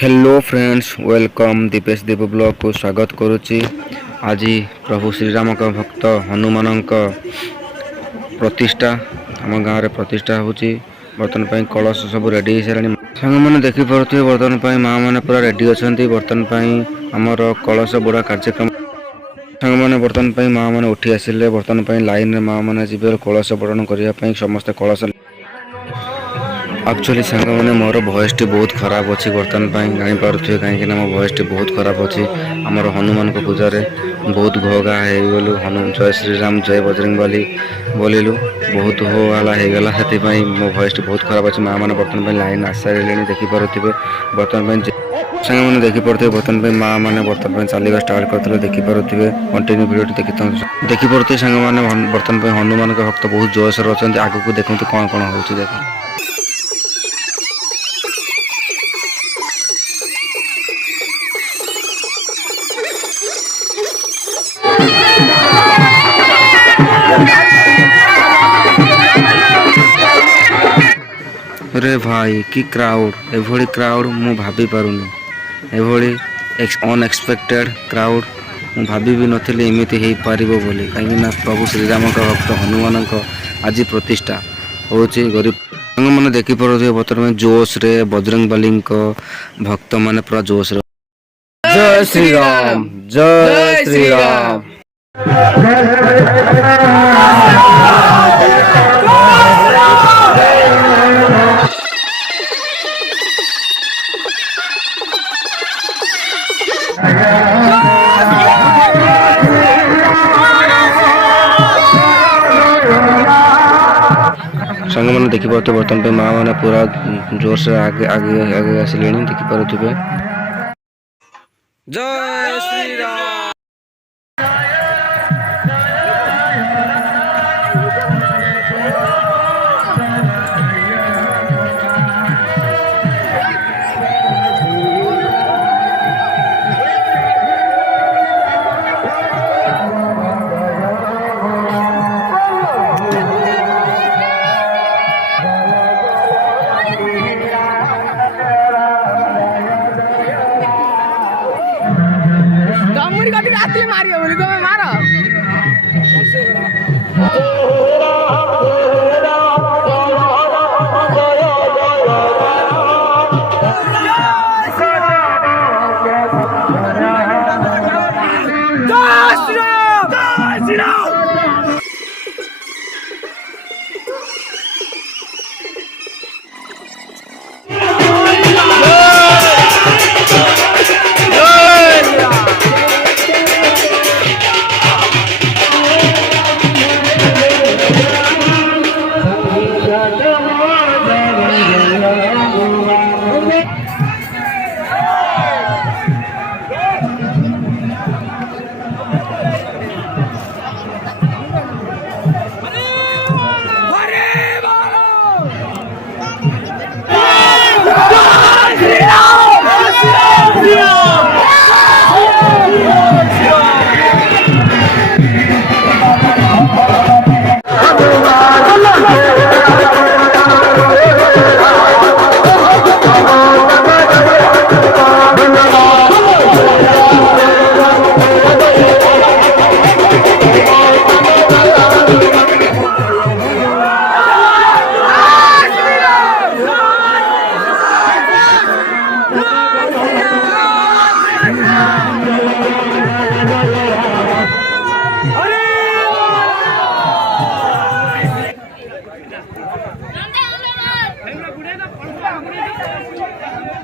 Hello friends welcome Dipesh देव blog को स्वागत करुच्ची। आज प्रभु श्रीराम का भक्त हनुमान प्रतिष्ठा आम गाँव में प्रतिष्ठा होची। बर्तमान कलश सब रेडी हो सारे सांग मैंने देखिपे बर्तमान माँ मैंने पूरा रेडी अच्छा। बर्तमान आमर कलश बुड़ा कार्यक्रम सांग मैंने बर्तमान माँ मैंने उठी आसिले। बर्तमान लाइन में माँ मैंने जी कलश बरण करने समस्त कलश एक्चुअली सांग मैंने मोर वॉइस टी बहुत खराब अच्छी बर्तमान जापे कहीं मो वॉइस टी बहुत खराब अच्छी। आमर हनुमान को पूजा रे बहुत घोघा हो हनु जय श्रीराम जय बजरंगबली बोलू बहुत हो हला होगला से मो वॉइस टी बहुत खराब अच्छी। माँ मैंने बर्तमान लाइन आस सारे देखिपे बर्तमान सांग मैंने देखिपे बर्तमान माँ मैंने बर्तमान चलवा स्टार्ट करते देखिपे कंटिन्यू भिडियो देखिपे सांग मैंने बर्तमान हनुमान भक्त बहुत जोश अच्छा। आग को देखते कौन कौन हो देख रे भाई कि क्राउड एभली क्राउड मु भाभी पारुनी एभली अनएक्सपेक्टेड क्राउड मु भाभी भी नथिली एमिति हेई पारिबो बोली। कहीं ना प्रभु श्रीराम का भक्त हनुमान आज प्रतिष्ठा होची। गरीब सांग मैंने देखी पारे बर्तमान जोश रे बजरंगबली भक्त माने पूरा जोश रे जय श्री राम जय श्री राम। सांग मैंने देखिपे बर्तमान माँ मैंने पूरा जोर से आगे आगे आगे आसिले देखिपे जय श्री राम। रात्रि मारियो बोली तुम्हें मारो